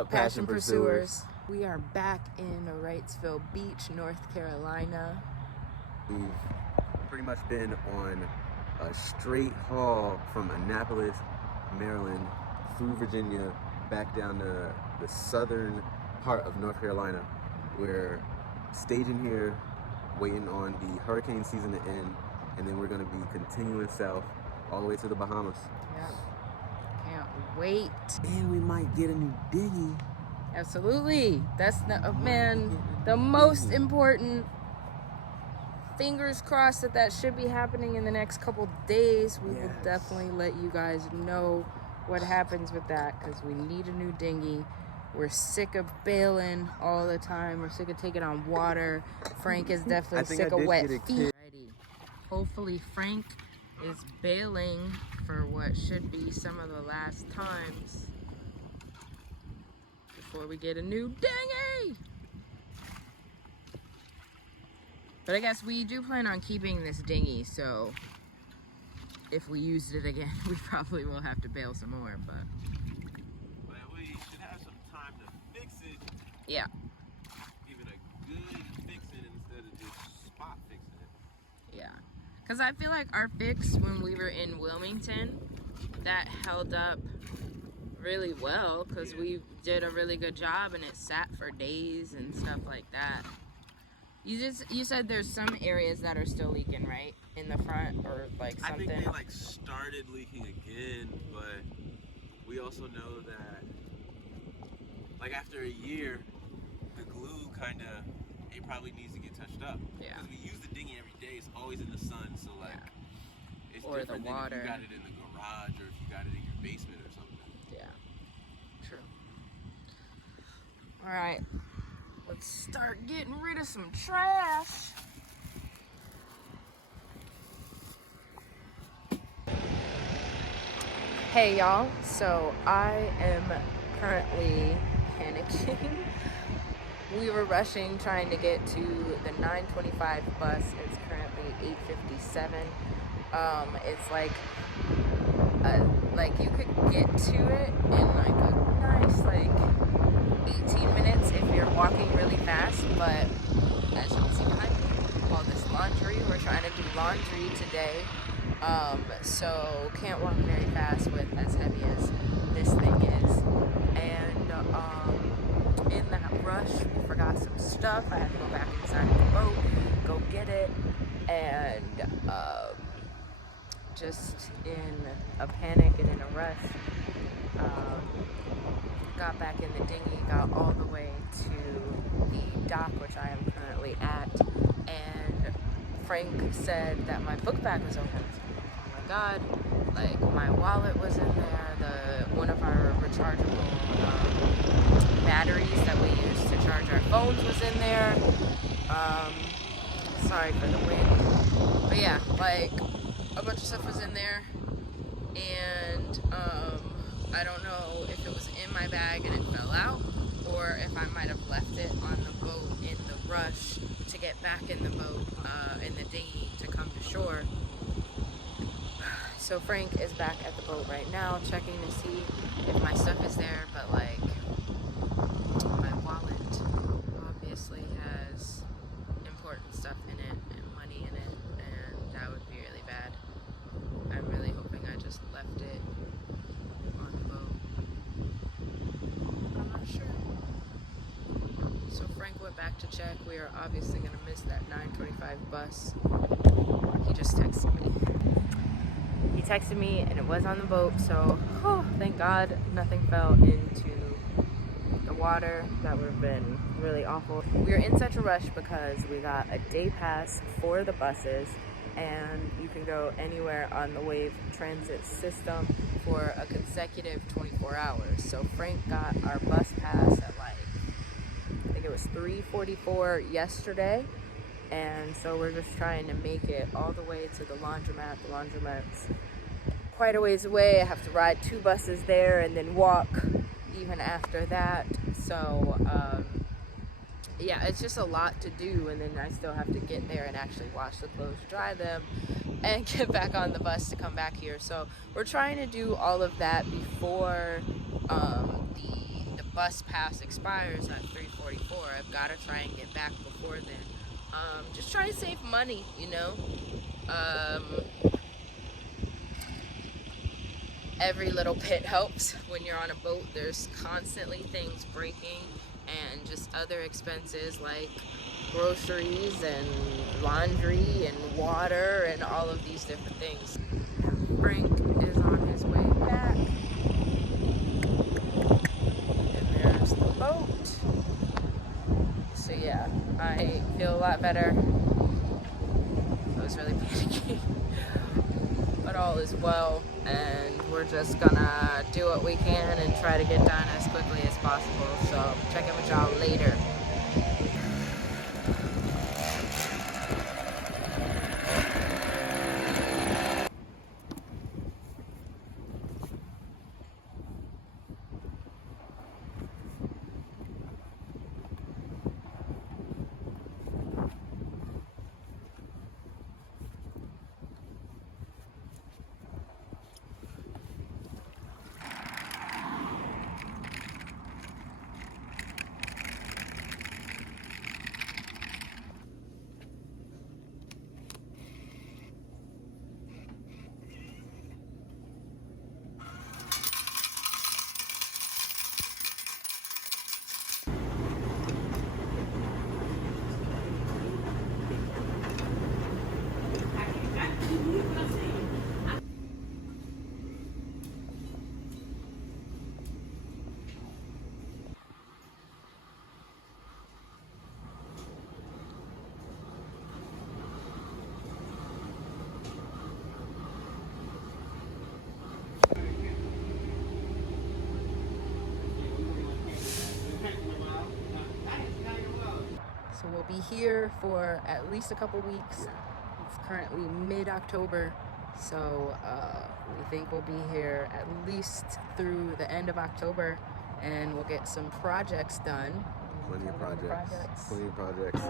up, passion pursuers? We are back in Wrightsville Beach, North Carolina. We've pretty much been on a straight haul from Annapolis, Maryland, through Virginia, back down to the southern part of North Carolina. We're staging here, waiting on the hurricane season to end, and then we're going to be continuing south all the way to the Bahamas. Yeah. Can't wait. And we might get a new dinghy. Absolutely. That's the most important. Fingers crossed that should be happening in the next couple days. We will definitely let you guys know what happens with that, because we need a new dinghy. We're sick of bailing all the time. We're sick of taking on water. Frank is definitely sick of wet feet. Hopefully Frank is bailing for what should be some of the last times before we get a new dinghy. But I guess we do plan on keeping this dinghy, so if we used it again, we probably will have to bail some more, but we should have some time to fix it. Yeah. Give it a good fixing instead of just spot fixing it. Yeah. Because I feel like our fix when we were in Wilmington, that held up really well, because we did a really good job and it sat for days and stuff like that. You said there's some areas that are still leaking, right? In the front or like something? I think they started leaking again, but we also know that after a year, the glue it probably needs to get touched up. Yeah. Because we use the dinghy every day, it's always in the sun, so it's or different the water. than if you got it in the garage or if you got it in your basement or something. Yeah, true. All right, let's start getting rid of some trash. Hey y'all, so I am currently panicking. We were rushing trying to get to the 9:25 bus. It's currently 8:57. It's like you could get to it in a nice 18 minutes if you're walking really fast, but as you can see behind me, all this laundry. We're trying to do laundry today, so can't walk very fast with as heavy as this thing is. And in that rush, we forgot some stuff. I had to go back inside the boat, go get it, and just in a panic and in a rush, got back in the dinghy, got all the way to the dock, which I am currently at, and Frank said that my book bag was open. Oh my god, my wallet was in there, one of our rechargeable batteries that we use to charge our phones was in there. Sorry for the wind, but yeah, a bunch of stuff was in there, and I don't know if it was in my bag and it fell out, or if I might have left it on the boat in the rush to get back in the boat, in the dinghy to come to shore. So Frank is back at the boat right now, checking to see if my stuff is there, but my wallet obviously has important stuff in it and money in it, and that would be really bad. I'm really hoping I just left it on the boat. I'm not sure. So Frank went back to check. We are obviously going to miss that 9:25 bus. He just texted me. He texted me and it was on the boat, so thank God nothing fell into the water. That would have been really awful. We were in such a rush because we got a day pass for the buses, and you can go anywhere on the Wave transit system for a consecutive 24 hours. So Frank got our bus pass at I think it was 3:44 yesterday, and so we're just trying to make it all the way to the laundromat. The laundromat's quite a ways away. I have to ride 2 buses there and then walk even after that. So yeah, it's just a lot to do, and then I still have to get there and actually wash the clothes, dry them, and get back on the bus to come back here. So we're trying to do all of that before the bus pass expires at 3:44. I've got to try and get back before then. Just try to save money, you know. Every little bit helps when you're on a boat. There's constantly things breaking and just other expenses like groceries and laundry and water and all of these different things. Frank is on his way back. And there's the boat. So yeah, I feel a lot better. I was really panicking. But all is well, and we're just gonna do what we can and try to get done as quickly as possible. So check in with y'all later. So we'll be here for at least a couple weeks. It's currently mid-October, so we think we'll be here at least through the end of October, and we'll get some projects done. Plenty of projects. Plenty of projects.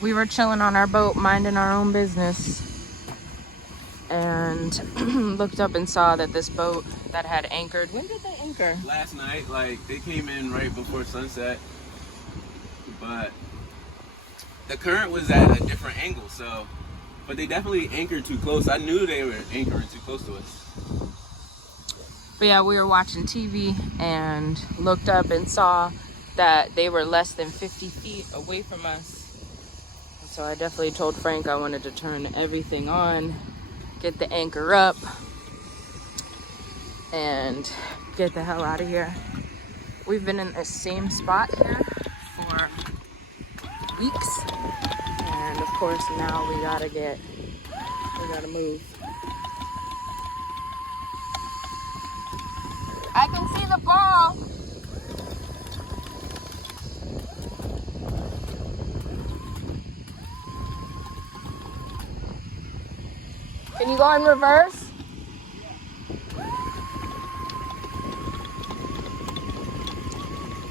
We were chilling on our boat, minding our own business, and looked up and saw that this boat that had anchored. When did they anchor? Last night, like, they came in right before sunset, but the current was at a different angle, so, but they definitely anchored too close. I knew they were anchoring too close to us. But yeah, we were watching TV and looked up and saw that they were less than 50 feet away from us. So I definitely told Frank I wanted to turn everything on, get the anchor up, and get the hell out of here. We've been in the same spot here for weeks, and of course now we gotta move. I can see the ball. Can you go in reverse?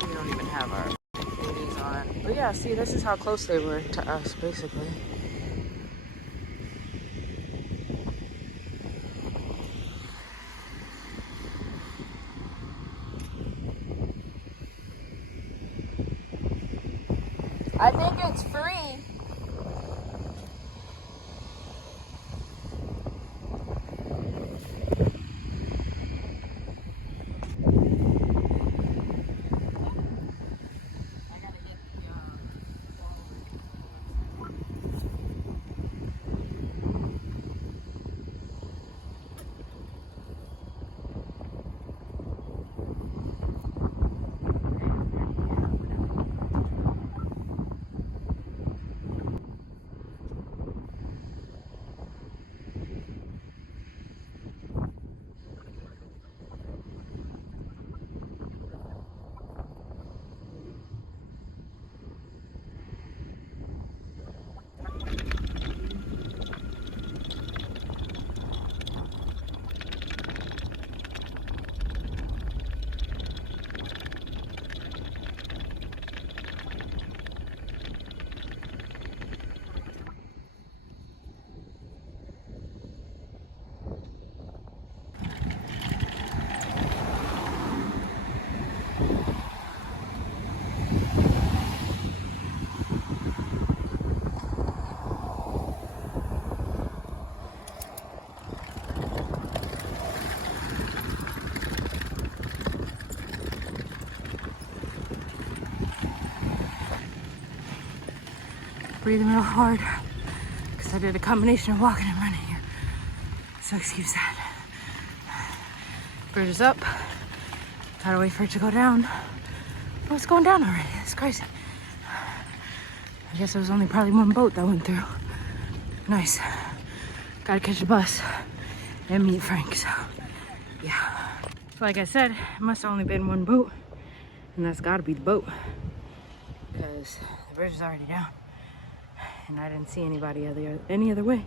We don't even have our booties on. But yeah, see, this is how close they were to us, basically. I think it's free. breathing real hard because I did a combination of walking and running here. So excuse that. Bridge is up. Gotta wait for it to go down. Oh, it's going down already. It's crazy. I guess it was only probably one boat that went through. Nice. Gotta catch the bus and meet Frank, so yeah. Like I said, it must have only been one boat, and that's gotta be the boat because the bridge is already down and I didn't see anybody any other way.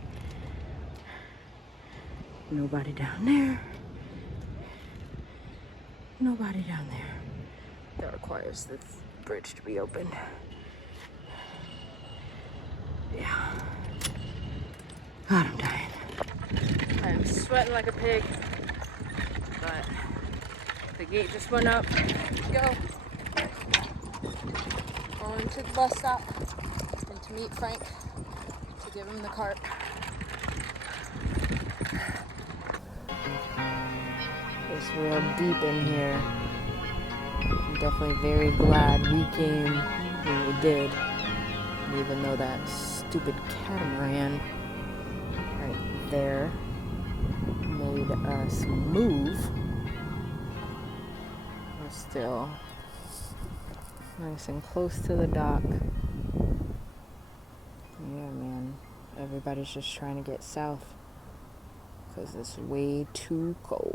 Nobody down there. Nobody down there. That requires the bridge to be opened. Yeah. God, I'm dying. I'm sweating like a pig, but the gate just went up. Go. Going to the bus stop and to meet Frank to give him the cart. It's real deep in here. I'm definitely very glad we came when we did. Even though that stupid catamaran right there made us move, we're still nice and close to the dock. Yeah, man. Everybody's just trying to get south because it's way too cold.